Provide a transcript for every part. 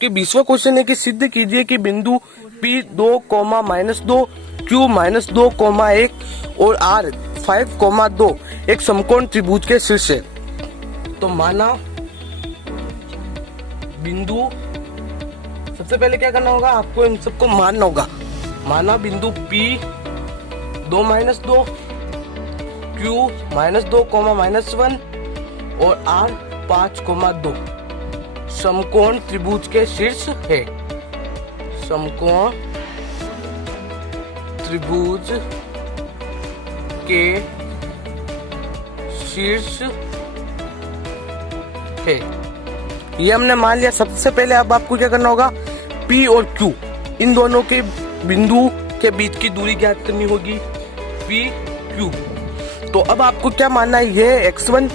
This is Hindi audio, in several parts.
कि 20वां क्वेश्चन है कि सिद्ध कीजिए कि बिंदु P 2, -2, Q -2, 1 और R 5, 2 एक समकोण त्रिभुज के शीर्ष है। तो माना बिंदु, सबसे पहले क्या करना होगा, आपको इन सबको मानना होगा। माना बिंदु P 2, -2, Q -2, -1 और R 5, 2 समकोण त्रिभुज के शीर्ष है। समकोण त्रिभुज के शीर्ष है, ये हमने मान लिया। सबसे पहले अब आपको क्या करना होगा, P और Q इन दोनों के बिंदु के बीच की दूरी ज्ञात करनी होगी, P Q। तो अब आपको क्या मानना है, यह है x1,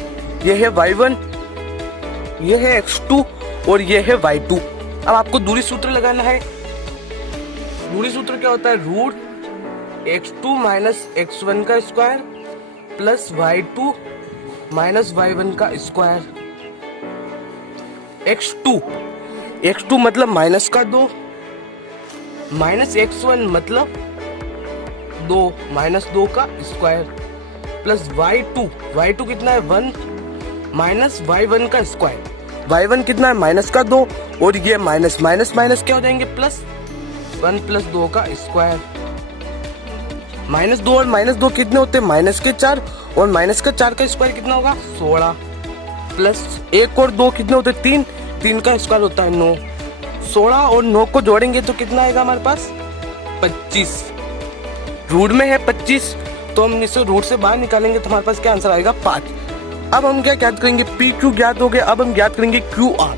यह है y1, यह है x2 और यह है y2। अब आपको दूरी सूत्र लगाना है। दूरी सूत्र क्या होता है, रूट x2 माइनस x1 का square plus y2 minus y1 का स्क्वायर। x2 मतलब माइनस का 2, माइनस x1 मतलब 2 माइनस 2 का स्क्वायर प्लस y2 कितना है 1 माइनस y1 का स्क्वायर। y1 कितना है माइनस का 2 और ये माइनस माइनस क्या हो जाएंगे, प्लस 1 प्लस 2 का स्क्वायर। -2 और -2 कितने होते हैं, माइनस के 4 और माइनस का 4 का स्क्वायर कितना होगा 16 प्लस 1 और 2 कितने होते हैं 3 का स्क्वायर होता है 9। 16 और 9 को जोड़ेंगे तो कितना आएगा हमारे पास 25। रूट में है 25 तो हम इसे रूट से बाहर निकालेंगे तो हमारे पास क्या आंसर आएगा 5। अब हम क्या ज्ञात करेंगे, पी क्यू ज्ञात हो गया। अब हम ज्ञात करेंगे क्यू आर।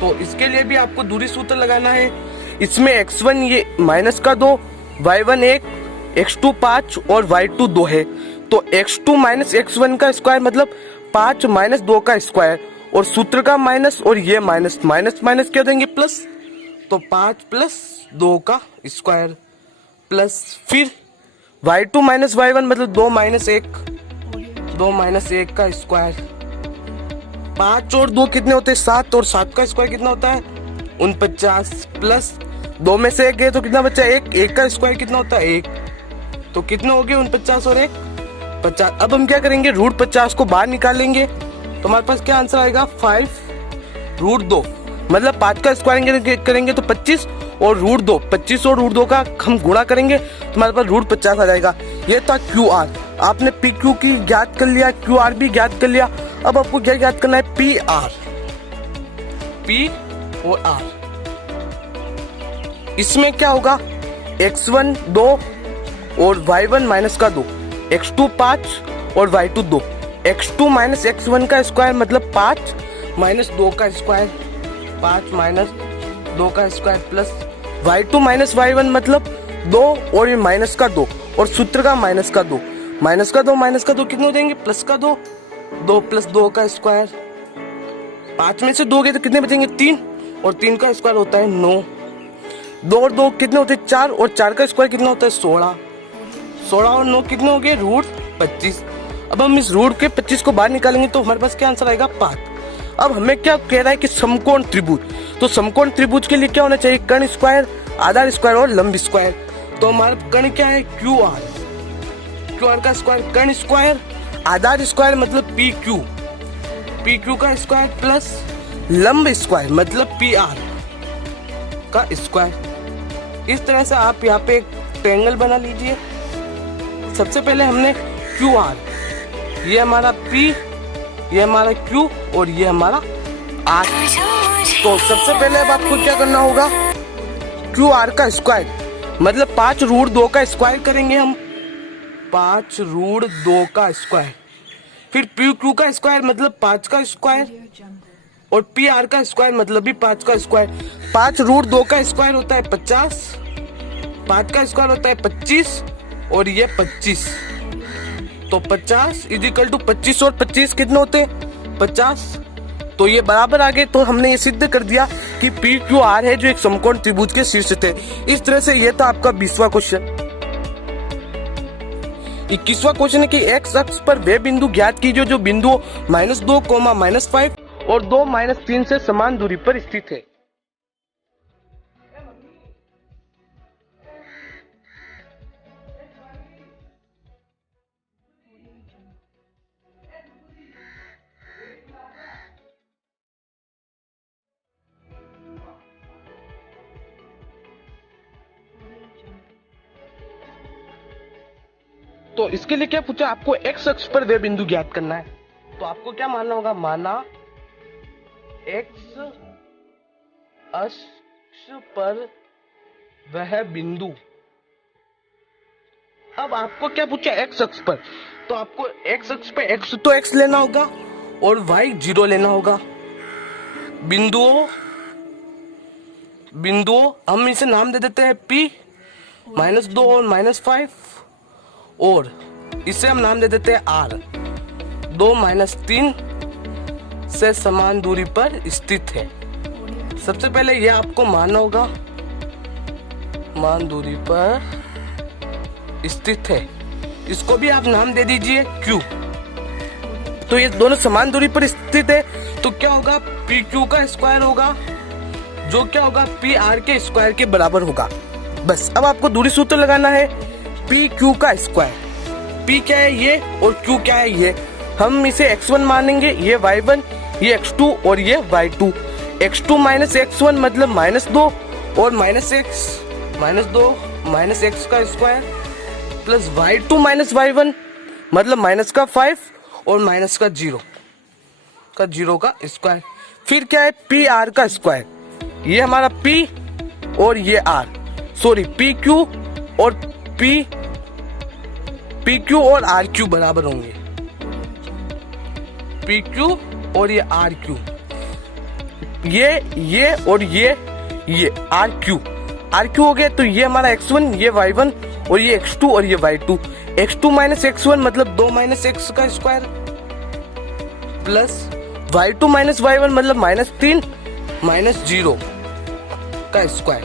तो इसके लिए भी आपको दूरी सूत्र लगाना है। इसमें x1 ये माइनस का 2, y1 1, x2 5 और y2 2 है। तो x2 माइनस x1 का स्क्वायर मतलब 5 माइनस 2 का स्क्वायर और सूत्र का माइनस और ये माइनस क्या देंगे प्लस, तो 5 प्लस 2 का स्क्वायर प्लस फिर y2 माइनस y1 मतलब 2 माइनस 1 का स्क्वायर। 5 और 2 कितने होते हैं 7 और 7 का स्क्वायर कितना होता है 49 प्लस 2 में से 1 गए तो कितना बचा 1 का स्क्वायर कितना होता है 1। तो कितने हो गए 49 और 1 50। अब हम क्या करेंगे, रूट 50 को बाहर निकालेंगे तो हमारे पास क्या आंसर आएगा 5 रूट 2 मतलब 5 का स्क्वायर करेंगे तो 25 और रूट 2 25 और रूट 2 का हम गुणा करेंगे तो हमारे पास रूट 50 आ जाएगा। ये था क्यू आर। आपने पी क्यू की ज्ञात कर लिया, क्यू आर भी ज्ञात कर लिया। अब आपको क्या ज्ञात करना है पी और आर। इसमें क्या होगा x1 2 और y1 माइनस का 2, x2 5 और y2 2। x2 माइनस x1 का स्क्वायर मतलब 5 माइनस 2 का स्क्वायर, 5 माइनस 2 का square plus y2 minus y1 मतलब 2 और ये माइनस का 2 और सूत्र का माइनस का 2 कितने हो जाएंगे प्लस का 2 प्लस 2 का स्क्वायर। 5 में से 2 गए तो कितने बचेंगे 3 और 3 का स्क्वायर होता है 9। 2 और 2 कितने होते हैं 4 और 4 का स्क्वायर कितना होता है 16 और 9 कितने हो गए रूट 25। अब हम इस रूट के 25 को बाहर निकालेंगे तो हमारे पास क्या आंसर आएगा 5। अब हमें क्या कह रहा है कि समकोण त्रिभुज, तो समकोण त्रिभुज के लिए क्या होना चाहिए कर्ण स्क्वायर, आधार स्क्वायर और लंब स्क्वायर। तो हमारा कर्ण क्या है क्यू आर का स्क्वायर कर्ण स्क्वायर, आधार स्क्वायर मतलब पी क्यू का स्क्वायर प्लस लंब स्क्वायर मतलब पी आर का स्क्वायर। इस तरह से आप यहाँ पे एक ट्रायंगल बना लीजिए। सबसे पहले हमने क्यू आर, ये हमारा पी, ये हमारा क्यू और ये हमारा आर। तो सबसे पहले अब आपको क्या करना होगा, क्यू आर का स्क्वायर मतलब 5 रूट 2 का स्क्वायर करेंगे हम, 5 रूट 2 का स्क्वायर। फिर पी क्यू का स्क्वायर मतलब 5 का स्क्वायर और पी आर का स्क्वायर मतलब भी 5 का स्क्वायर। 5 रूट 2 का स्क्वायर होता है 50, 5 का स्क्वायर होता है 25 और ये 25। तो 50 इजिकल टू 25 और 25 कितने होते हैं 50। तो ये बराबर आ गए। तो हमने ये सिद्ध कर दिया कि पी क्यू आर है जो एक समकोण त्रिभुज के शीर्ष थे। इस तरह से ये था आपका 20वां क्वेश्चन। 21वां क्वेश्चन है कि एक्स अक्ष पर वे बिंदु ज्ञात कीजिए जो बिंदु -2, -5 और 2 माइनस 3 से समान दूरी पर स्थित है। तो इसके लिए क्या पूछा, आपको एक्स अक्ष पर वह बिंदु ज्ञात करना है। तो आपको क्या मानना होगा, माना एक्स अक्ष पर वह बिंदु। अब आपको क्या पूछा, एक्स अक्ष पर, तो आपको एक्स अक्ष पे एक्स तो एक्स लेना होगा और वाई 0 लेना होगा। बिंदुओं हम इसे नाम दे देते हैं P, -2 और -5, और इसे हम नाम दे देते हैं R। 2 माइनस 3 से समान दूरी पर स्थित है। सबसे पहले यह आपको मानना होगा, मान दूरी पर स्थित है। इसको भी आप नाम दे दीजिए Q। तो ये दोनों समान दूरी पर स्थित है, तो क्या होगा, PQ का स्क्वायर होगा, जो क्या होगा PR के स्क्वायर के बराबर होगा। बस अब आपको दूरी सूत्र लगाना है, PQ का स्क्वायर। P क्या है ये और Q क्या है ये। हम इसे x1 मानेंगे, ये y1, ये x2 और ये y2। x2 माइनस x1 मतलब -2 और -2 माइनस x का square, plus y2 minus y1 मतलब -5 और -0 का स्क्वायर। फिर क्या है, PR का स्क्वायर, ये हमारा P और ये R, सॉरी PQ और RQ बराबर होंगे। PQ और ये RQ, ये और ये RQ हो गया। तो ये हमारा x1, ये y1 और ये x2 और ये y2। x2 माइनस x1 मतलब 2 माइनस x का square, plus y2 minus y1 मतलब -3 -0 का स्क्वायर।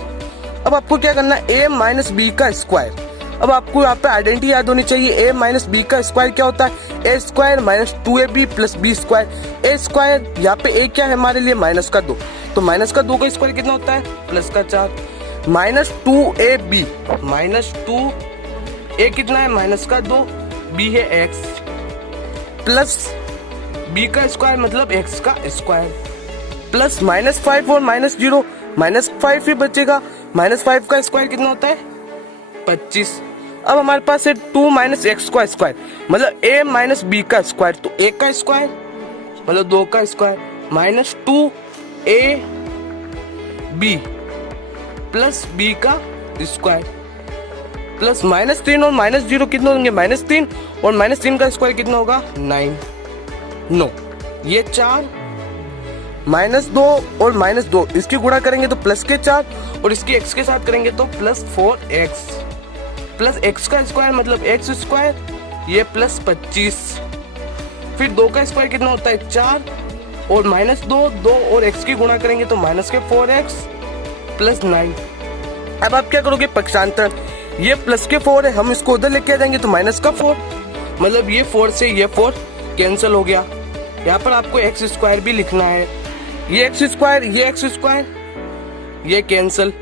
अब आपको क्या करना है, a माइनस b का स्क्वायर। अब आपको यहाँ पे आइडेंटिटी याद होनी चाहिए, a माइनस बी का स्क्वायर क्या होता है, a square minus 2ab plus b square. a square यहाँ पे a क्या है हमारे लिए, -2, तो -2 का स्क्वायर कितना होता है, +4, माइनस 2ab, -2a कितना है, -2, b है x, प्लस b का स्क्वायर मतलब x का स्क्वायर, प्लस -5 और -0, -5 ही बचेगा। -5 का स्क्वायर कितना होता है, 25। अब हमारे पास है 2 माइनस x का स्क्वायर मतलब a माइनस b का स्क्वायर, तो a का स्क्वायर मतलब 2 का स्क्वायर, -2ab प्लस b का स्क्वायर, प्लस -3 और -0 कितने होंगे, -3 और -3 का स्क्वायर कितना होगा, 9। ये 4 -2 और -2 इसकी गुणा करेंगे तो प्लस के 4 और इसकी x के साथ करेंगे तो +4x, प्लस x का स्क्वायर मतलब x स्क्वायर, ये +25। फिर 2 का स्क्वायर कितना होता है, 4 और -2 और x की गुणा करेंगे तो -4x + 9। अब आप क्या करोगे, पक्षांतर, ये +4 है, हम इसको उधर लेके आ जाएंगे तो -4 मतलब ये 4 से ये 4 कैंसिल हो गया। यहाँ पर आपको x स्क्वायर भी लिखना है, ये x स्क्वायर ये कैंसिल,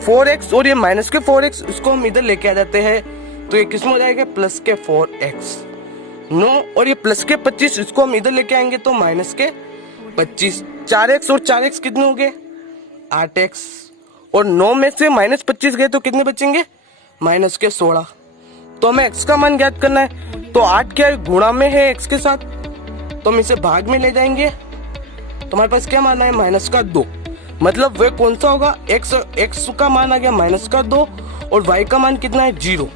4x और ये -4x इसको हम इधर लेके आ जाते हैं तो ये किसमें हो जाएगा, +4x। 9 और ये +25 इसको हम इधर लेके आएंगे तो -25। 4x और 4x कितने हो गए, 8x, और 9 में से -25 गए तो कितने बचेंगे, -16। तो हमें x का मान ज्ञात करना है, तो 8 क्या है, गुणा में है x के साथ, तो हम इसे भाग में ले जाएंगे तो हमारे पास क्या मान है, -2, मतलब वह कौन सा होगा, x का मान आ गया -2 और y का मान कितना है, 0।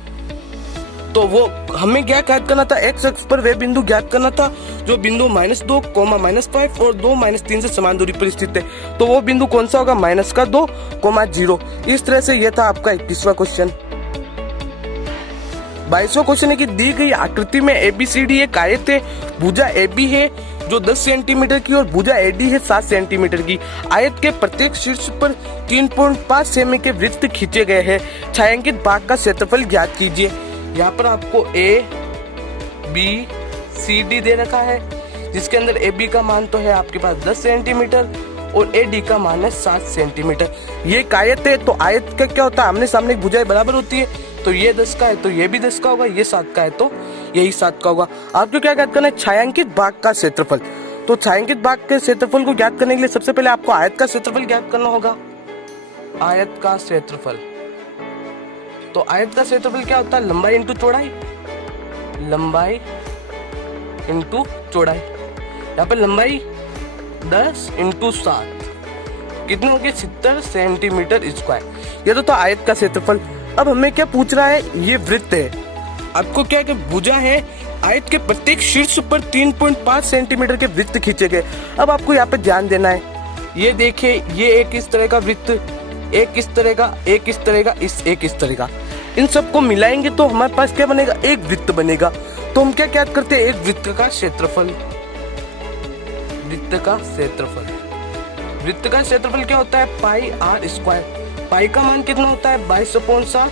तो वो हमें क्या ज्ञात करना था, x अक्ष पर वह बिंदु ज्ञात करना था जो बिंदु -2, -5 और 2 -3 से समान दूरी पर स्थित है। तो वो बिंदु कौन सा होगा, -2, 0। इस तरह से यह था आपका 21वां क्वेश्चन। 22वां क्वेश्चन है कि दी गई आकृति में ABCD एक आयत है, भुजा AB है जो 10 सेंटीमीटर की और भुजा AD है 7 सेंटीमीटर की। आयत के प्रत्येक शीर्ष पर 3.5 सेमी के वृत्त खींचे गए हैं। छायांकित भाग का क्षेत्रफल ज्ञात कीजिए। यहाँ पर आपको ABCD दे रखा है। जिसके अंदर ए बी का मान तो है आपके पास 10 सेंटीमीटर और ए डी का मान है 7 सेंटीमीटर। ये एक आयत है, तो आयत का क्या होता है, आमने सामने भुजाएं बराबर होती है, तो ये 10 का है तो ये भी 10 का होगा, ये 7 का है तो यही 7 का होगा। आपको क्या ज्ञात करना है, छायांकित भाग का क्षेत्रफल। तो छायांकित भाग के क्षेत्रफल को ज्ञात करने के लिए सबसे पहले आपको आयत का क्षेत्रफल ज्ञात करना होगा। आयत का क्षेत्रफल, तो आयत का क्षेत्रफल क्या होता है, लंबाई इंटू चौड़ाई, लंबाई इंटू चौड़ाई। यहाँ पे लंबाई 10 इंटू 7 कितने हो गए, 70 सेंटीमीटर स्क्वायर। ये तो आयत का क्षेत्रफल। अब हमें क्या पूछ रहा है, ये वृत्त है, आपको क्या है, भुजा है, आयत के प्रत्येक शीर्ष पर 3.5 सेंटीमीटर के वृत्त खींचे गए। अब आपको यहाँ पे ध्यान देना है, ये देखिए, ये एक इस तरह का वृत्त, एक इस तरह का, एक इस तरह का, एक इस तरह का, इन सबको मिलाएंगे तो हमारे पास क्या बनेगा, एक वृत्त बनेगा। तो हम क्या ज्ञात करते हैं, एक वृत्त का क्षेत्रफल। वृत्त का क्षेत्रफल, वृत्त का क्षेत्रफल क्या होता है, पाई आर स्क्वायर। पाई का मान कितना होता है, 22/7,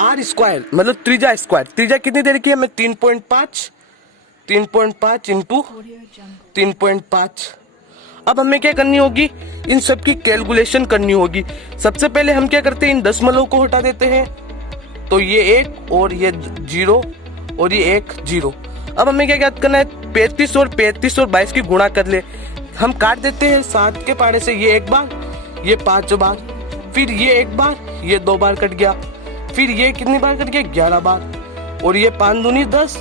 आर स्क्वायर मतलब त्रिज्या स्क्वायर। त्रिज्या कितनी दे रखी है हमें, 3.5 इंटू 3.5। अब हमें क्या करनी होगी, इन सब की कैलकुलेशन करनी होगी। सबसे पहले हम क्या करते हैं, इन दशमलव को हटा देते हैं, तो ये 1 और ये 0 और ये 1 0। अब हमें क्या ज्ञात करना है, 35 और 22 की गुणा कर ले। हम काट देते हैं 7 के पारे से, ये एक बार, ये 5 बार, फिर ये एक बार, ये 2 बार कट गया, फिर ये कितनी बार कट गया, 11 बार, और ये 5 दूनी 10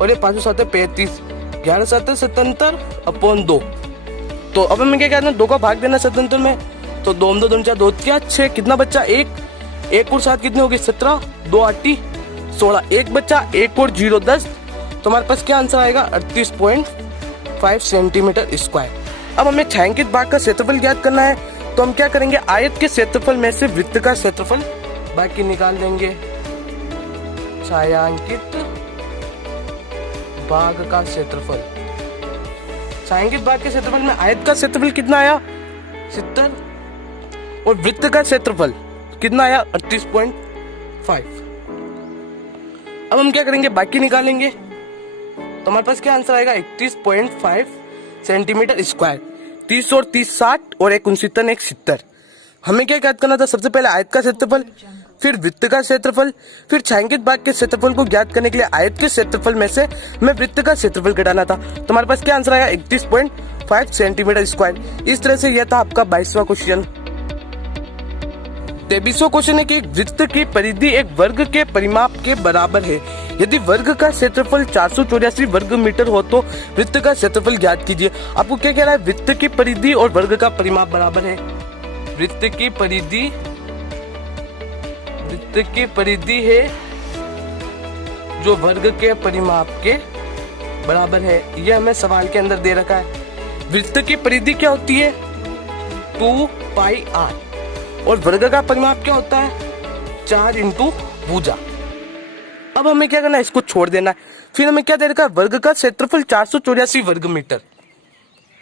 और ये 5 7 35, 11 7 77/2। तो अब हमें क्या करना है, 2 का भाग देना 77 में, तो 2 2 2 4 2 क्या 6, कितना बच्चा, 1 और 7 कितने हो गए, 17, 2 8 16, 1 बच्चा, 1 और 0 10। तो हमारे पास क्या आंसर आएगा, 38.5 सेंटीमीटर स्क्वायर। अब हमें छायांकित भाग का क्षेत्रफल ज्ञात करना है, तो हम क्या करेंगे, आयत के क्षेत्रफल में से वृत्त का क्षेत्रफल बाकी निकाल देंगे। छायांकित भाग का क्षेत्रफल, छायांकित भाग के क्षेत्रफल में आयत का क्षेत्रफल कितना आया, 70, और वृत्त का क्षेत्रफल कितना आया, 38.5। अब हम क्या करेंगे, बाकी निकालेंगे, तो हमारे पास क्या आंसर आएगा, 31.5 सेंटीमीटर स्क्वायर। 30 और 30 60 और 1 69 1 70। हमें क्या ज्ञात करना था, सबसे पहले आयत का क्षेत्रफल, फिर वृत्त का क्षेत्रफल, फिर छायांकित भाग के क्षेत्रफल को ज्ञात करने के लिए आयत के क्षेत्रफल में से हमें वृत्त का क्षेत्रफल घटाना था। तो हमारे पास क्या आंसर आया, 31.5 सेंटीमीटर स्क्वायर। इस तरह से यह था आपका 22वां क्वेश्चन। 23वां क्वेश्चन है कि एक वृत्त की परिधि एक वर्ग के परिमाप के बराबर है। यदि वर्ग का क्षेत्रफल 484 वर्ग मीटर हो तो वृत्त का क्षेत्रफल ज्ञात कीजिए। आपको क्या कह रहा है, वृत्त की परिधि और वर्ग का परिमाप बराबर है। वृत्त की परिधि है जो वर्ग के परिमाप के बराबर है। यह हमें सवाल के अंदर दे रखा है। वृत्त की परिधि क्या होती है, 2πr, और वर्ग का परिमाप क्या होता है, 4 इंटू भुजा। अब हमें क्या करना है, इसको छोड़ देना है। फिर हमें क्या दे रखा है, वर्ग का क्षेत्रफल 484 वर्ग मीटर।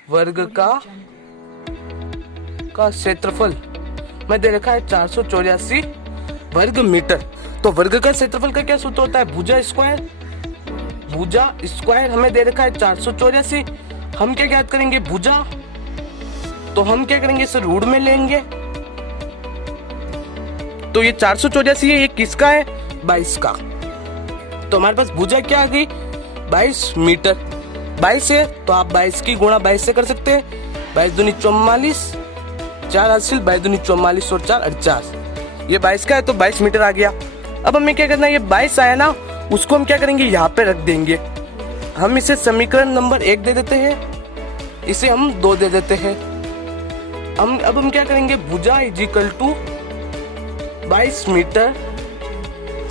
वर्ग का क्षेत्रफल में दे रखा है 484 वर्ग मीटर। तो वर्ग का क्षेत्रफल का क्या सूत्र होता है, भुजा स्क्वायर। भुजा स्क्वायर हमें दे रखा है 484। हम क्या ज्ञात करेंगे, भुजा, तो हम क्या करेंगे, इसे रूट में लेंगे। तो ये 484 है, ये किसका है, 22 का। तो हमारे पास भुजा क्या आ गई, 22 मीटर। 22 है तो आप 22 की गुणा 22 से कर सकते हैं। 22 दूनी 44, 4 हासिल, 22 दूनी 44 और 4 48। ये 22 का है तो 22 मीटर आ गया। अब हमें क्या करना है, ये 22 आया ना, उसको हम क्या करेंगे, यहाँ पे रख देंगे। हम इसे समीकरण नंबर 1 दे देते हैं, इसे हम 2 दे देते हैं। अब हम क्या करेंगे, भुजा इजिकल टू 22 मीटर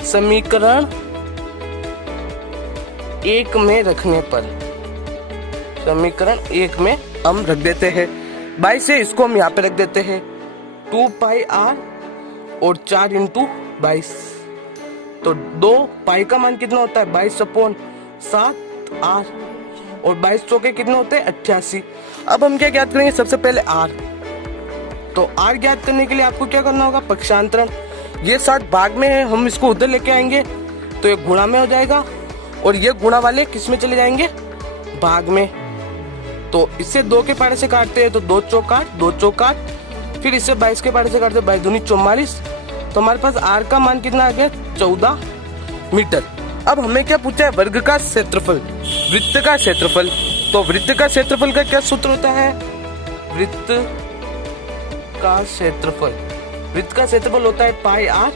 समीकरण 1 में रखने पर, समीकरण 1 में हम रख देते हैं। 22 है, इसको हम यहाँ पे रख देते हैं। 2πr और 4 इंटू 22, तो 2 पाई का मान कितना होता है, 22/7 r, और 22 चौके कितने होते हैं, 88। अब हम क्या ज्ञात करेंगे, सबसे पहले r। तो r ज्ञात करने के लिए आपको क्या करना होगा, पक्षांतरण। ये 7 भाग में है, हम इसको उधर लेके आएंगे तो ये गुणा में हो जाएगा, और ये गुणा वाले किस में चले जाएंगे, भाग में, तो इससे 2 के पारे से काटते हैं तो 2 चौक 8, 2 चौक 8, फिर इससे 22 के पारे से काटते हैं 22 दूनी 44। तो हमारे पास आर का मान कितना आ गया 14 मीटर। अब हमें क्या पूछा है, वर्ग का क्षेत्रफल, वृत्त का क्षेत्रफल। तो वृत्त का क्षेत्रफल का क्या सूत्र होता है, वृत्त का क्षेत्रफल, वृत्त का क्षेत्रफल होता है पाई आर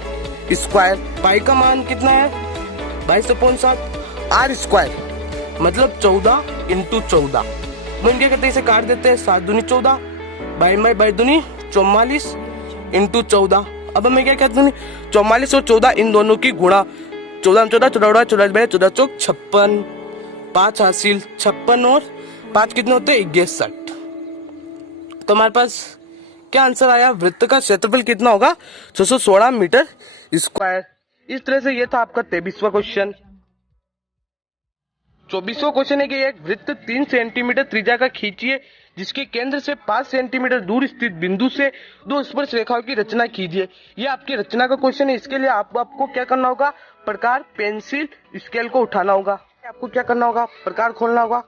स्क्वायर। पाई का मान कितना है 22.7, आर स्क्वायर मतलब 14 × 14। हम क्या करते हैं, इसे काट देते हैं, 7 दूनी 14, 22 दूनी 44 × 14। अब हमें क्या कहते हैं, 44 और 14 इन दोनों की गुणा, 14 में 14, 14 14 14 चौक 56, 5 हासिल, 56 और 5 कितने होते हैं 61। तो हमारे पास क्या आंसर आया, वृत्त का क्षेत्रफल कितना होगा 616 मीटर स्क्वायर। इस तरह से ये था आपका 23वां क्वेश्चन। 24वां क्वेश्चन है कि एक वृत्त 3 सेंटीमीटर त्रिज्या का खींचिए, जिसके केंद्र से 5 सेंटीमीटर दूर स्थित बिंदु से 2 स्पर्श रेखाओं की रचना कीजिए। ये आपकी रचना का क्वेश्चन है। इसके लिए आपको क्या करना होगा, प्रकार पेंसिल स्केल को उठाना होगा। आपको क्या करना होगा, प्रकार खोलना होगा,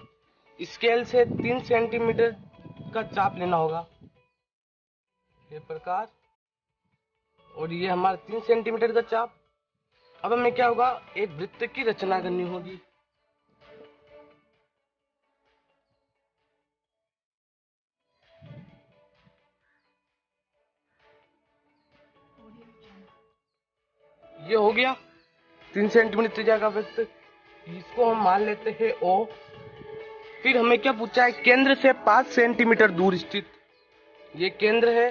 स्केल से 3 सेंटीमीटर का चाप लेना होगा, ये प्रकार, और ये हमारा 3 सेंटीमीटर का चाप। अब हमें क्या होगा, एक वृत्त की रचना करनी होगी। ये हो गया 3 सेंटीमीटर त्रिज्या का वृत्त, इसको हम मान लेते हैं O। फिर हमें क्या पूछा है, केंद्र से 5 सेंटीमीटर दूर स्थित, ये केंद्र है,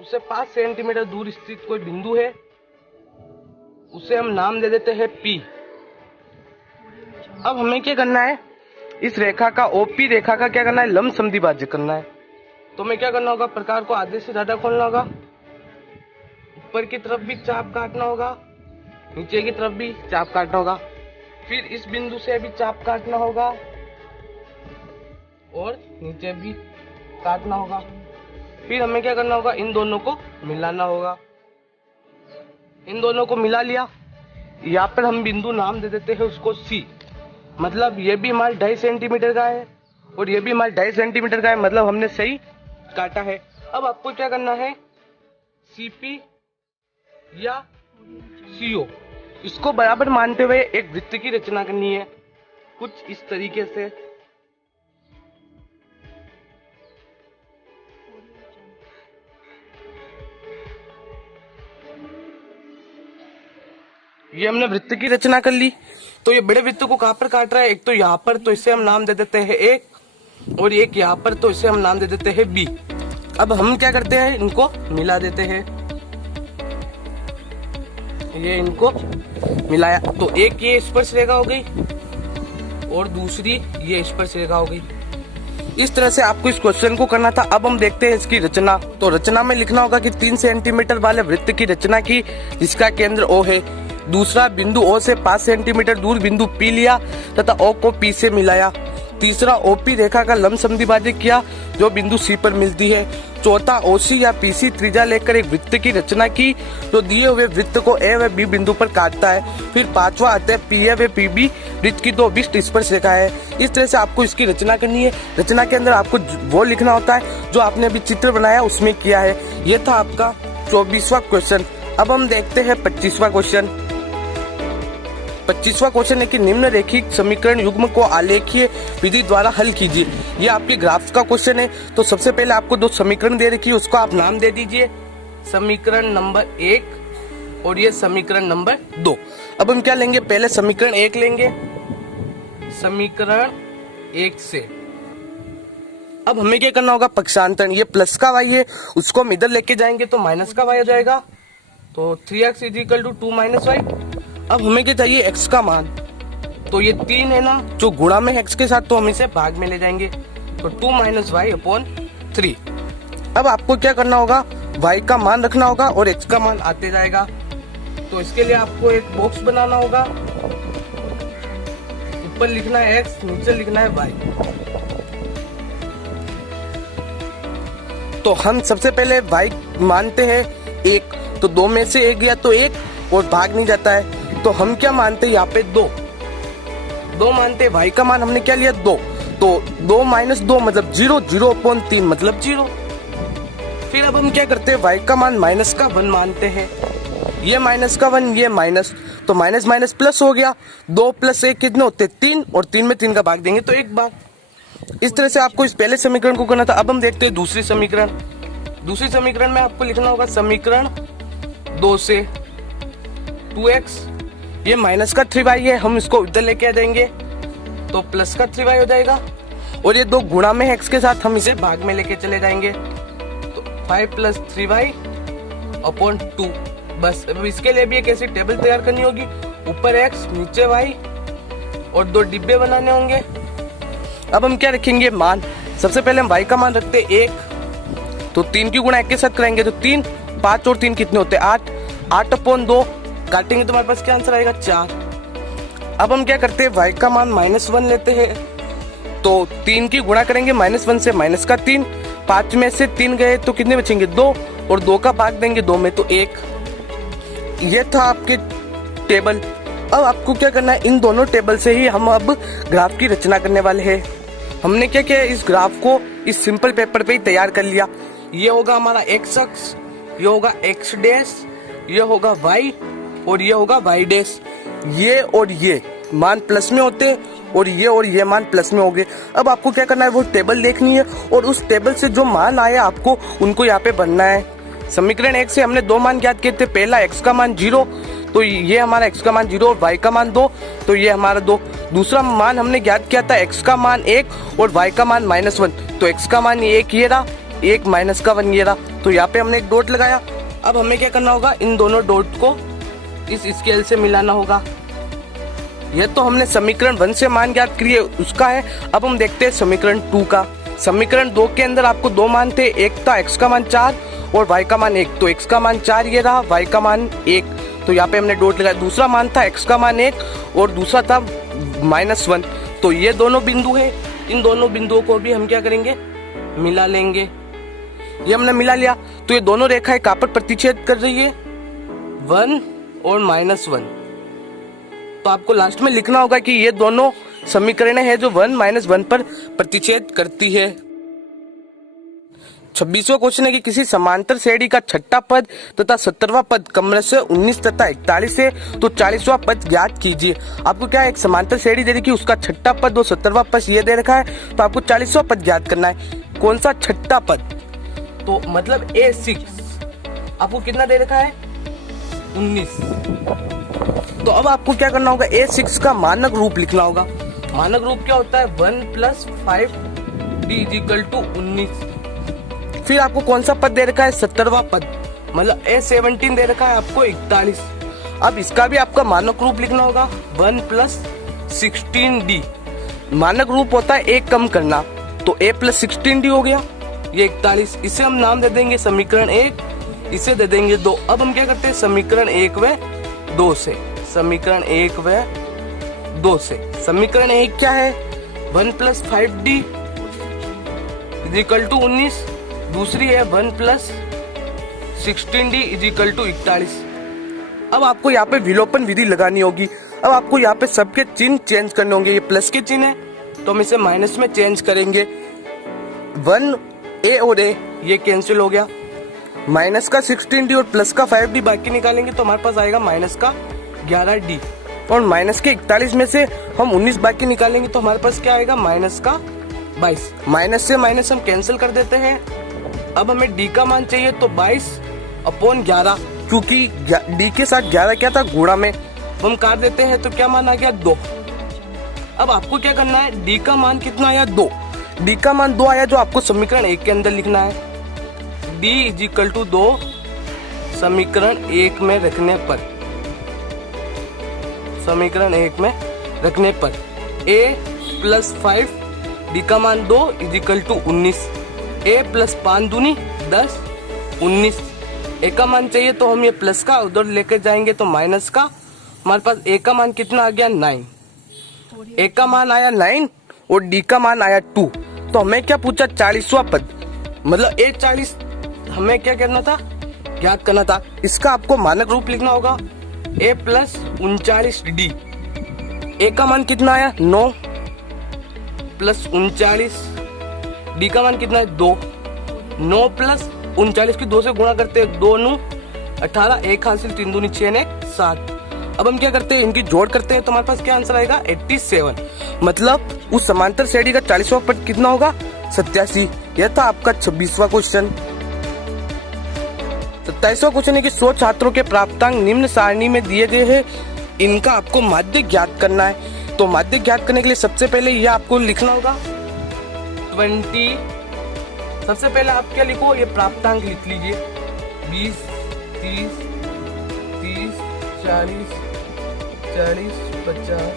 उससे 5 सेंटीमीटर दूर स्थित कोई बिंदु है, उसे हम नाम दे देते हैं P। अब हमें क्या करना है, इस रेखा का OP रेखा का क्या करना है, लंब समद्विभाज्य करना है। तो हमें क्या करना होगा, प्रकार को आधे से ज्यादा खोलना होगा, ऊपर की तरफ भी चाप काटना होगा, नीचे की तरफ भी चाप काटना होगा, फिर इस बिंदु से भी चाप काटना होगा और नीचे भी काटना होगा। फिर हमें क्या करना होगा, इन दोनों को मिलाना होगा। इन दोनों को मिला लिया, यहाँ पर हम बिंदु नाम दे देते हैं उसको C। मतलब ये भी हमारे 2.5 सेंटीमीटर का है और ये भी हमारे 2.5 सेंटीमीटर का है, मतलब हमने सही काटा है। अब आपको क्या करना है, CP या CO, इसको बराबर मानते हुए एक वृत्त की रचना करनी है, कुछ इस तरीके से। ये हमने वृत्त की रचना कर ली। तो ये बड़े वृत्त को कहां पर काट रहा है, एक तो यहाँ पर, तो इसे हम नाम दे देते हैं 1, और एक यहाँ पर, तो इसे हम नाम दे देते हैं B। अब हम क्या करते हैं, इनको मिला देते हैं, ये इनको मिलाया तो एक ये स्पर्श रेखा हो गई और दूसरी ये स्पर्श रेखा हो गई। इस तरह से आपको इस क्वेश्चन को करना था। अब हम देखते हैं इसकी रचना। तो रचना में लिखना होगा कि 3 सेंटीमीटर वाले वृत्त की रचना की, जिसका केंद्र O है। दूसरा बिंदु O से 5 सेंटीमीटर दूर बिंदु P लिया तथा O को P से मिलाया। तीसरा OP रेखा का लंब समद्विभाज्य किया जो बिंदु C पर मिलती है। चौथा OC या PC त्रिज्या लेकर एक वृत्त की रचना की जो दिए हुए वृत्त को A व B बिंदु पर काटता है। फिर पांचवा आता है PA व PB वृत्त की 2 विशिष्ट स्पर्श रेखा है। इस तरह से आपको इसकी रचना करनी है। रचना के अंदर आपको वो लिखना होता है जो आपने अभी चित्र बनाया उसमें किया है। ये था आपका 24वां क्वेश्चन। अब हम देखते हैं 25वां क्वेश्चन। 25वां क्वेश्चन है कि निम्न रेखिक समीकरण युग्म को आलेखीय विधि द्वारा हल कीजिए। ये आपके ग्राफ्स का क्वेश्चन है। तो सबसे पहले आपको 2 समीकरण दे रखी है, उसको आप नाम दे दीजिए, समीकरण नंबर 1 और ये समीकरण नंबर 2। अब हम क्या लेंगे, पहले समीकरण 1 लेंगे, समीकरण 1 से अब हमें क्या करना होगा, पक्षांतरण। ये प्लस का y है, उसको हम इधर लेके जाएंगे तो माइनस का y हो जाएगा। तो 3x = 2 - y। अब हमें क्या चाहिए, x का मान। तो ये 3 है ना, जो गुणा में x के साथ, तो हम इसे भाग में ले जाएंगे। तो 2 - y/3। अब आपको क्या करना होगा, y का मान रखना होगा और x का मान आते जाएगा। तो इसके लिए आपको एक बॉक्स बनाना होगा, ऊपर लिखना है x, नीचे लिखना है y। तो हम सबसे पहले y मानते हैं 1, तो 2 में से 1 गया तो 1 और भाग नहीं जाता है। तो हम क्या मानते हैं, यहाँ पे 2 मानते हैं। y का मान हमने क्या लिया, 2। तो 2 माइनस 2 मतलब 0, 0/3 मतलब 0। फिर अब हम क्या करते हैं, y का मान माइनस का 1 मानते हैं। ये माइनस का 1, ये माइनस, तो माइनस माइनस प्लस हो गया। 2 + 1 कितने होते हैं, 3, और 3 में 3 का भाग देंगे तो 1 बार। इस तरह से आपको इस पहले समीकरण को करना था। अब हम देखते हैं दूसरी समीकरण। दूसरी समीकरण में आपको लिखना होगा समीकरण 2 से 2x, ये माइनस का 3y है, हम इसको इधर लेके आ जाएंगे तो प्लस का 3y हो जाएगा, और ये 2 गुणा में है x के साथ, हम इसे भाग में लेके चले जाएंगे तो 5 + 3y/2। बस अब इसके लिए भी एक ऐसी टेबल तैयार करनी होगी, ऊपर x नीचे y, और 2 डिब्बे बनाने होंगे। अब हम क्या रखेंगे, मान। सबसे पहले हम y का मान रखते हैं 1, तो 3 की गुणा 1 के साथ करेंगे तो 3, 5 और 3 कितने होते हैं, 8, 8/2 काटेंगे तो हमारे पास क्या आंसर आएगा, 4। अब हम क्या करते हैं, y का मान -1 लेते हैं, तो 3 की गुणा करेंगे -1 से -3, 5 में से 3 गए तो कितने बचेंगे, 2, और 2 का भाग देंगे 2 में तो 1। ये था आपके टेबल। अब आपको क्या करना है, इन दोनों टेबल से ही हम अब ग्राफ की रचना करने वाले हैं। हमने क्या किया, इस ग्राफ को इस सिंपल पेपर पे ही तैयार कर लिया। ये होगा हमारा x अक्ष, ये होगा x डैश, ये होगा y, और ये होगा y डैश। ये और ये मान प्लस में होते हैं, और ये मान प्लस में हो गए। अब आपको क्या करना है, वो टेबल देखनी है, और उस टेबल से जो मान आया आपको उनको यहाँ पे भरना है। समीकरण 1 से हमने 2 मान ज्ञात किए थे। पहला x का मान 0, तो ये हमारा x का मान 0, और y का मान 2, तो ये हमारा 2। दूसरा मान हमने ज्ञात किया था x का मान 1 और y का मान -1, तो x का मान 1 ये रहा, 1 माइनस का 1 ये रहा, तो यहाँ पे हमने एक डॉट लगाया। अब हमें क्या करना होगा, इन दोनों डॉट को इस स्केल से मिलाना होगा। यह तो हमने समीकरण 1 से मान ज्ञात किए उसका है। अब हम देखते हैं समीकरण 2 का। समीकरण 2 के अंदर आपको 2 मान थे, एक था x का मान 4 और y का मान 1, तो x का मान 4 ये रहा, y का मान 1, तो यहाँ पे हमने डॉट लगाया। दूसरा मान था x का मान 1 और दूसरा था -1, तो ये दोनों बिंदु है। इन दोनों बिंदुओं को भी हम क्या करेंगे, मिला लेंगे। ये हमने मिला लिया, तो ये दोनों रेखाएं कहाँ पर प्रतिच्छेद कर रही है, 1 और -1। तो आपको लास्ट में लिखना होगा कि ये दोनों समीकरण है जो 1 -1 पर प्रतिच्छेद करती है। 26वां क्वेश्चन है कि किसी समांतर श्रेणी का छठा पद तथा 17वां पद क्रम से 19 तथा 41 है, तो 40वां पद ज्ञात कीजिए। आपको क्या है, एक समांतर श्रेणी दे रखी, उसका छठा पद और 17वां पद ये दे रखा है, तो आपको 40वां पद ज्ञात करना है। कौन सा छठा पद, तो मतलब A6 आपको कितना दे रखा है, 19। तो अब आपको क्या करना होगा, A6 का मानक रूप लिखना होगा। मानक रूप क्या होता है, 1 + 5D = 19। फिर आपको कौन सा पद दे रखा है, 17वां पद, मतलब A17 दे रखा है आपको 41। अब इसका भी आपका मानक रूप लिखना होगा, 1 + 16D। मानक रूप होता है एक कम करना, तो A + 16D हो गया, ये 41। इसे हम नाम दे देंगे समीकरण 1, इसे दे देंगे 2। अब हम क्या करते हैं, समीकरण 1 व 2 से, समीकरण 1 व 2 से। समीकरण 1 क्या है, 1 + 5D = 19। दूसरी है 1 + 16D = 41। अब आपको यहाँ पे विलोपन विधि लगानी होगी। अब आपको यहाँ पे सबके चिन्ह चेंज करने होंगे। ये प्लस के चिन्ह है तो हम इसे माइनस में चेंज करेंगे। 1A और A ये कैंसिल हो गया, माइनस का 16D और प्लस का 5D बाकी निकालेंगे तो हमारे पास आएगा माइनस का 11D, और माइनस के 41 में से हम 19 बाकी निकालेंगे तो हमारे पास क्या आएगा, माइनस का 22। माइनस से माइनस हम कैंसिल कर देते हैं। अब हमें D का मान चाहिए, तो 22/11, क्योंकि D के साथ 11 क्या था, गुणा में, हम काट देते हैं तो क्या मान आ गया, 2। अब आपको क्या करना है, D का मान कितना आया, 2। D का मान 2 आया जो आपको समीकरण 1 के अंदर लिखना है। D = 2 समीकरण 1 में रखने पर, समीकरण 1 में रखने पर A + 5 D का मान 2 = 19। A + 5 दूनी 10, 19। A का मान चाहिए तो हम ये प्लस का उधर लेकर जाएंगे तो माइनस का, हमारे पास A का मान कितना आ गया, 9। A का मान आया 9 और D का मान आया 2। तो हमें क्या पूछा, 40वां पद, मतलब A40 हमें क्या करना था, ज्ञात करना था। इसका आपको मानक रूप लिखना होगा, A + 39D। A का मान कितना आया, 9, प्लस 39, डी का मान कितना है 2, 9 प्लस 39 की 2 से गुणा करते हैं, 2 9 18, 1 हासिल 3 दूनी 6 ने 7। अब हम क्या करते हैं, इनकी जोड़ करते हैं तो हमारे पास क्या आंसर आएगा 87। मतलब उस समांतर श्रेणी का 40वां पद कितना होगा 87। यह था आपका 26वां क्वेश्चन। 27वां क्वेश्चन है कि 100 छात्रों के प्राप्तांक निम्न सारणी में दिए गए हैं, इनका आपको माध्य ज्ञात करना है। तो माध्य ज्ञात करने के लिए सबसे पहले यह आपको लिखना होगा 20। सबसे पहले आप क्या लिखो, ये प्राप्तांक लिख लीजिए 20 30 30 40 40 50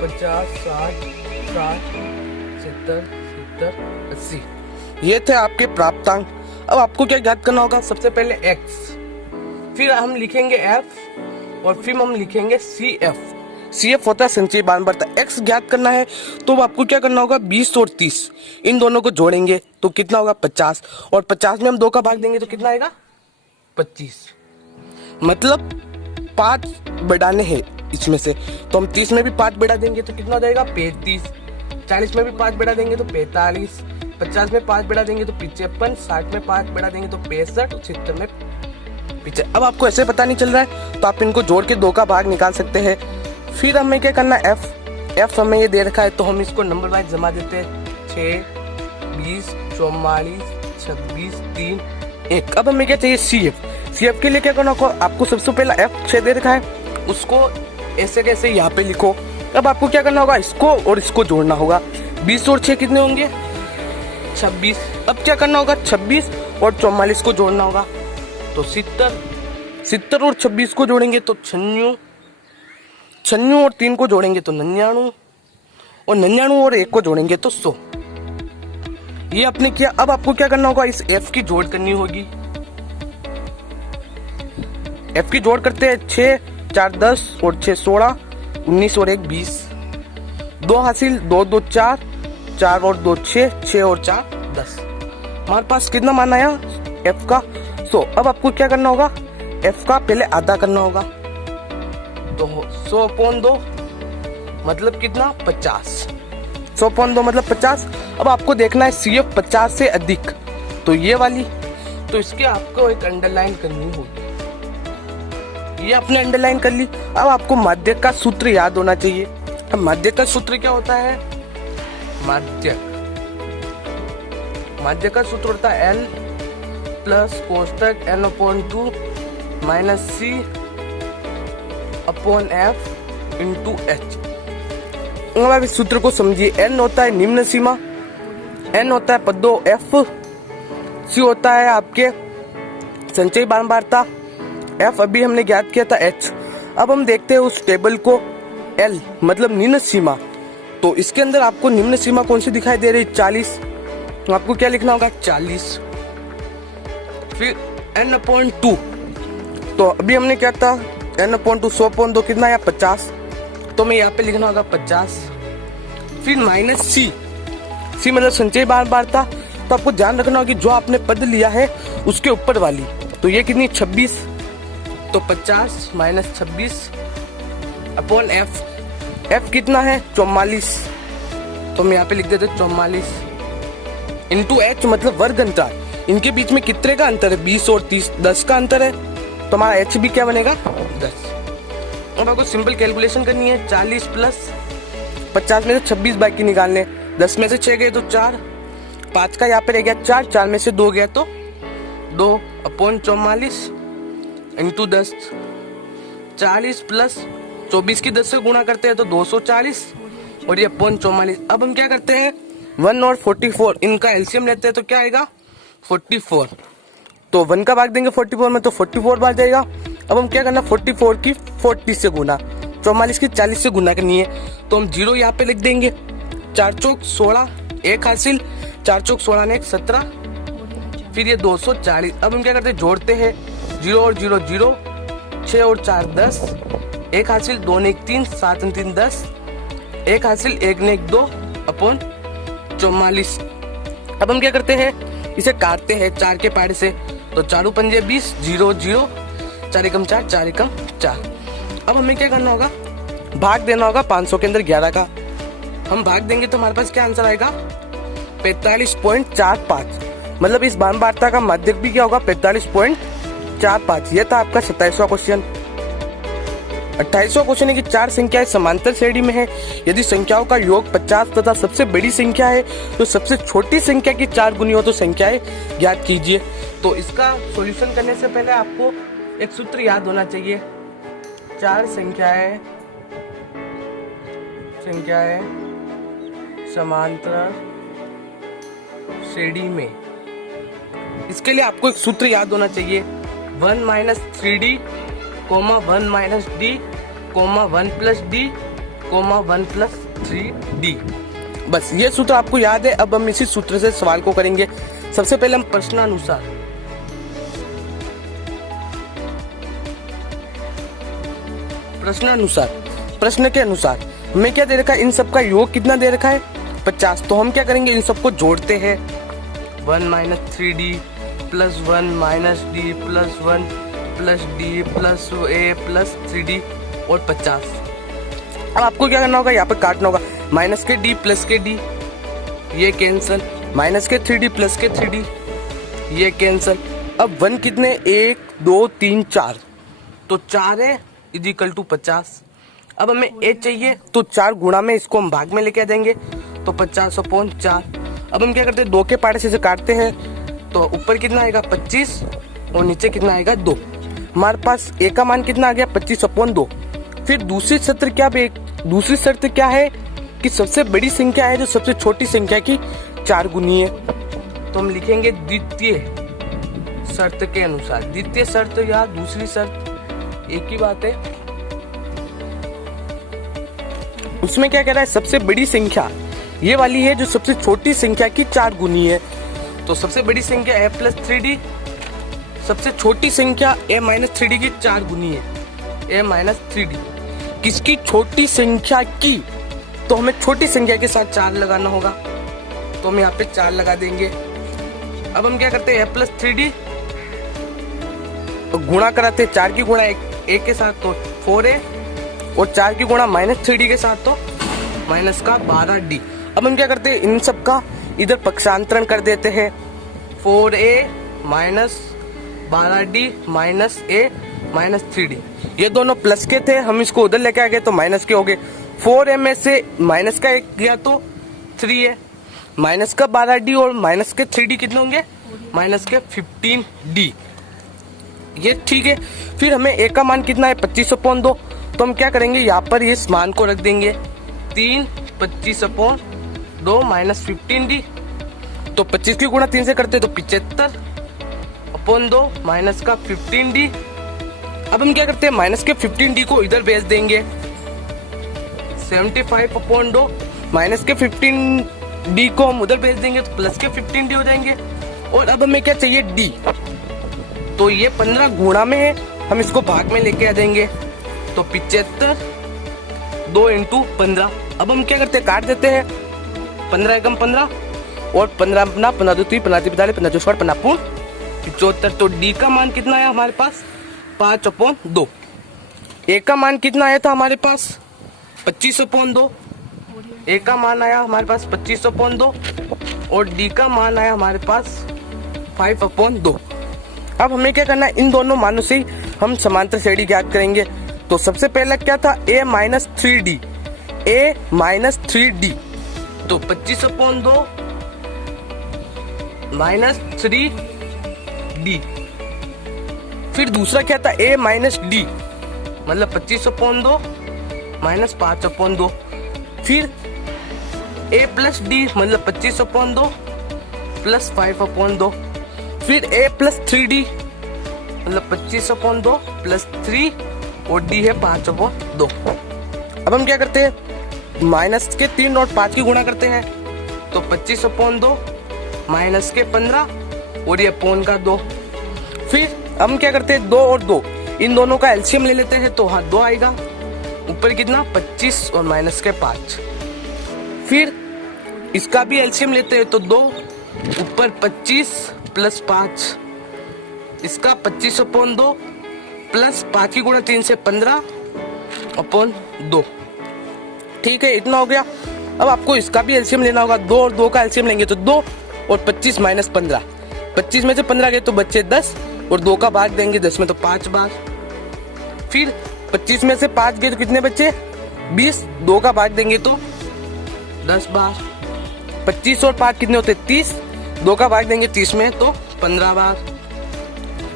50 60 60 70 70 80। ये थे आपके प्राप्तांक। अब आपको क्या ज्ञात करना होगा, सबसे पहले x, फिर हम लिखेंगे f और फिर हम लिखेंगे CF होता है संचयी बारंबारता। x ज्ञात करना है तो आपको क्या करना होगा 20 और 30 इन दोनों को जोड़ेंगे तो कितना होगा 50, और 50 में हम 2 का भाग देंगे तो कितना आएगा 25। मतलब 5 बढ़ाने हैं इसमें से, तो हम 30 में भी 5 बढ़ा देंगे तो कितना हो जाएगा 35, 40 में भी 5 बढ़ा देंगे तो 45, 50 में 5 बढ़ा देंगे तो 55, 60 में 5 बढ़ा देंगे तो 65 और 70 में 75। अब आपको ऐसे पता नहीं चल रहा है तो आप इनको जोड़ के 2 का भाग निकाल सकते हैं। फिर हमें क्या करना है f हमें ये दे रखा है तो हम इसको नंबर वाइज जमा देते हैं 6 20 44 26 3 1। अब हमें क्या चाहिए CF के लिए क्या करना होगा, आपको सबसे पहला f 6 दे रखा है उसको ऐसे कैसे यहाँ पे लिखो। अब आपको क्या करना होगा, इसको और इसको जोड़ना होगा। 20 और 6 कितने होंगे 26। अब क्या करना होगा 26 और 44 को जोड़ना होगा तो 70 और 26 को जोड़ेंगे तो 96 और 3 को जोड़ेंगे तो 99 और 99 और 1 को जोड़ेंगे तो 100। ये आपने किया। अब आपको क्या करना होगा, इस f की जोड़ करनी होगी। f की जोड़ करते हैं 6 4 10 और 6 16 19 और 1 20, 2 हासिल 2 2 4 4 और 2 6 6 और 4 10। हमारे पास कितना मान आया f का 100। अब आपको क्या करना होगा, f का पहले आधा करना होगा तो 100/2 मतलब कितना 50, 100/2 मतलब 50। अब आपको देखना है CF 50 से अधिक तो ये वाली, तो इसके आपको एक अंडरलाइन करनी होगी। ये आपने अंडरलाइन कर ली। अब आपको माध्य का सूत्र याद होना चाहिए। अब माध्य का सूत्र क्या होता है, माध्य का सूत्र होता है L प्लस कोष्टक n/2 minus C/F into H। अब इस सूत्र को समझिए। n होता है निम्न सीमा, n होता है पदों F, C होता है आपके संचयी बारंबारता, F अभी हमने ज्ञात किया था H। अब हम देखते हैं उस टेबल को L मतलब निम्न सीमा, तो इसके अंदर आपको निम्न सीमा कौन सी दिखाई दे रही 40, तो आपको क्या लिखना होगा 40। फिर n/2, तो अभी हमने क्या था n/2 100/2 कितना है 50, तो मैं यहाँ पे लिखना होगा 50। फिर माइनस C मतलब संचयी बारंबारता, तो आपको ध्यान रखना होगा कि जो आपने पद लिया है उसके ऊपर वाली, तो ये कितनी 26, तो 50 माइनस 26/F। F कितना है 44, तो मैं यहाँ पे लिख देते 44 इंटू H मतलब वर्ग अंतर। इनके बीच में कितने का अंतर है 20 और 30, 10 का अंतर है, तो हमारा H भी क्या बनेगा 10। अब आपको सिंपल कैलकुलेशन करनी है। 40 प्लस 50 में से 26 बाकी निकालने, 10 में से 6 गए तो 4, 5 का यहाँ पे रह गया 4, 4 में से 2 गया तो 2/44 इंटू 10। 40 प्लस 24 की 10 से गुणा करते हैं तो 240 और ये 44। अब हम क्या करते हैं 1 और 44 इनका एलसीएम लेते हैं तो क्या आएगा 44, तो 1 का भाग देंगे 44 में तो 44 बार जाएगा। अब हम क्या करना 44 की 40 से गुना, 44 की 40 से गुना करनी है, तो हम 0 यहाँ पे लिख देंगे। 4 चौक 16 1 हासिल, 4 चौक 16 ने 1 17, फिर ये 240। अब हम क्या करते हैं जोड़ते हैं 0 और 0 0, 6 और 4 10, 1 हासिल 2 ने 1 3, 7 और 3 10, 1 हासिल 1 ने 1 2/44। अब हम क्या करते हैं इसे काटते हैं 4 के पारे से, तो 4 पंजे 20, 0 0, 4 एकम 4, 4 एकम 4। अब हमें क्या करना होगा भाग देना होगा 500 के अंदर 11 का, हम भाग देंगे तो हमारे पास क्या आंसर आएगा 45.45। मतलब इस भामवार्ता का माध्यक भी क्या होगा 45.45। ये था आपका 27वां क्वेश्चन। 28वां क्वेश्चन है कि चार संख्याएं समांतर श्रेणी में है, यदि संख्याओं का योग 50 तथा सबसे बड़ी संख्या है तो सबसे छोटी संख्या की 4 गुनी हो तो संख्याएं ज्ञात कीजिए। तो इसका सॉल्यूशन करने से पहले आपको एक सूत्र याद होना चाहिए। चार संख्याएं समांतर श्रेणी में, इसके लिए आपको एक सूत्र याद होना चाहिए 1 - 3d, 1 - d, 1 + d, 1 + 3d। बस ये सूत्र आपको याद है। अब हम इसी सूत्र से सवाल को करेंगे। सबसे पहले हम प्रश्न के अनुसार हमें क्या दे रखा है, इन सब का योग कितना दे रखा है 50। तो हम क्या करेंगे, इन सबको जोड़ते हैं 1 - 3d + 1 - d + 1 + d + a + 3d और 50। अब आपको क्या करना होगा, यहाँ पे काटना होगा, माइनस के d प्लस के d ये कैंसल, माइनस के 3d प्लस के 3d ये कैंसल। अब 1 कितने 1 2 3 4, तो 4 है इक्वल टू 50। अब हमें a चाहिए तो 4 गुणा में इसको हम भाग में लेके आ जाएंगे तो 50/4। अब हम क्या करते हैं, 2 के पार्ट से काटते हैं तो ऊपर कितना आएगा 25 और नीचे कितना आएगा 2। हमारे पास a का मान कितना आ गया 25/2। फिर दूसरी शर्त क्या है कि सबसे बड़ी संख्या है जो सबसे छोटी संख्या की 4 गुनी है। तो हम लिखेंगे द्वितीय शर्त के अनुसार। द्वितीय शर्त या दूसरी शर्त एक ही बात है। उसमें क्या कह रहा है, सबसे बड़ी संख्या ये वाली है जो सबसे छोटी संख्या की 4 गुनी है। तो सबसे बड़ी संख्या a + 3d, सबसे छोटी संख्या a - 3d की 4 गुनी है a - 3d। किसकी छोटी संख्या की, तो हमें छोटी संख्या के साथ 4 लगाना होगा, तो हम यहाँ पे 4 लगा देंगे। अब हम क्या करते हैं, a + 3d तो गुणा कराते हैं 4 की गुणा a के साथ तो 4a और 4 की गुणा -3d के साथ तो -12d। अब हम क्या करते हैं, इन सब का इधर पक्षांतरण कर देते हैं 4a - 12d -a - 3d। ये दोनों प्लस के थे, हम इसको उधर लेके आ गए तो माइनस के हो गए। 4a में से माइनस का 1 गया तो 3a, माइनस का 12d और माइनस के 3d कितने होंगे माइनस के 15d। ये ठीक है। फिर हमें a का मान कितना है 25/2। तो हम क्या करेंगे, यहाँ पर इस मान को रख देंगे 3 25/2 -15d। तो 25 की गुणा 3 से करते तो 75/2 माइनस का 15d। अब हम क्या करते हैं, माइनस के 15d को इधर भेज देंगे 75/2 माइनस के 15d को हम उधर भेज देंगे तो प्लस के 15d हो जाएंगे। और अब हमें क्या चाहिए d, तो ये 15 गुणा में है, हम इसको भाग में लेके आ जाएंगे तो 75 2 × 15। अब हम क्या करते हैं, काट देते हैं 15 एकम 15 और 15 अपना 15 2 3 15 45 15 64 15 75। तो d का मान कितना आया हमारे पास 5/2। a का मान कितना आया था हमारे पास 25/2। a का मान आया हमारे पास 25/2 और d का मान आया हमारे पास 5/2। अब हमें क्या करना है, इन दोनों मानों से हम समांतर श्रेणी ज्ञात करेंगे। तो सबसे पहला क्या था a - 3d, a - 3d तो 25/2 -3d। फिर दूसरा क्या था a - d मतलब 25/2 -5/2। फिर a + d मतलब 25/2 +5/2। फिर a + 3d मतलब 25/2 +3 और d है 5/2। अब हम क्या करते हैं, माइनस के 3 और 5 की गुणा करते हैं तो 25/2 माइनस के 15 और ये पौन का 2। फिर हम क्या करते हैं, 2 और 2 इन दोनों का एलसीएम ले लेते हैं तो हाँ 2 आएगा। ऊपर कितना 25 और माइनस के 5। फिर इसका भी एलसीएम लेते हैं तो 2 ऊपर 25 + 5, इसका 25/2 प्लस 5 की गुणा 3 से 15/2। ठीक है, इतना हो गया। अब आपको इसका भी एलसीएम लेना होगा। 2 और 2 का एलसीएम लेंगे तो 2 और 25 माइनस 15। 25 में से 15 गए तो बच्चे 10 और 2 का भाग देंगे 10 में तो 5 बार। फिर 25 में से 5 गए तो कितने बच्चे 20, 2 का भाग देंगे तो 10 बार। 25 और 5 कितने होते 30, 2 का भाग देंगे 30 में तो 15 बार।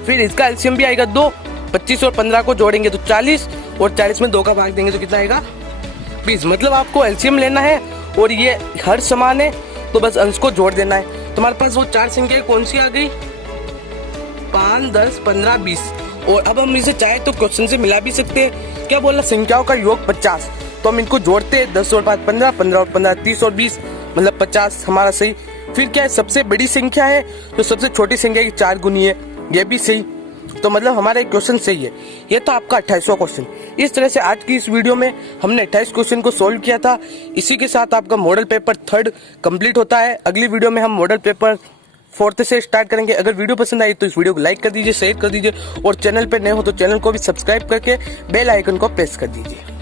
फिर इसका एलसीएम भी आएगा 2, 25 और 15 को जोड़ेंगे तो 40 और 40 में 2 का भाग देंगे तो कितना आएगा 20। मतलब आपको एलसीएम लेना है और ये हर समान है तो बस अंश को जोड़ देना है। तुम्हारे पास वो 4 संख्या कौन सी आ गई 5, 10, 15, 20। और अब हम इसे चाहे तो क्वेश्चन से मिला भी सकते हैं। क्या बोला संख्याओं का योग 50, तो हम इनको जोड़ते हैं 10 और 5 15, 15 और 15 30 और 20 मतलब 50 हमारा सही। फिर क्या है सबसे बड़ी संख्या है तो सबसे छोटी संख्या की 4 गुनी है, ये भी सही। तो मतलब हमारा एक क्वेश्चन सही है। ये तो आपका 28वां क्वेश्चन। इस तरह से आज की इस वीडियो में हमने 28 क्वेश्चन को सोल्व किया था। इसी के साथ आपका मॉडल पेपर 3rd कंप्लीट होता है। अगली वीडियो में हम मॉडल पेपर 4th से स्टार्ट करेंगे। अगर वीडियो पसंद आई तो इस वीडियो को लाइक कर दीजिए, शेयर कर दीजिए और चैनल पर नए हो तो चैनल को भी सब्सक्राइब करके बेल आइकन को प्रेस कर दीजिए।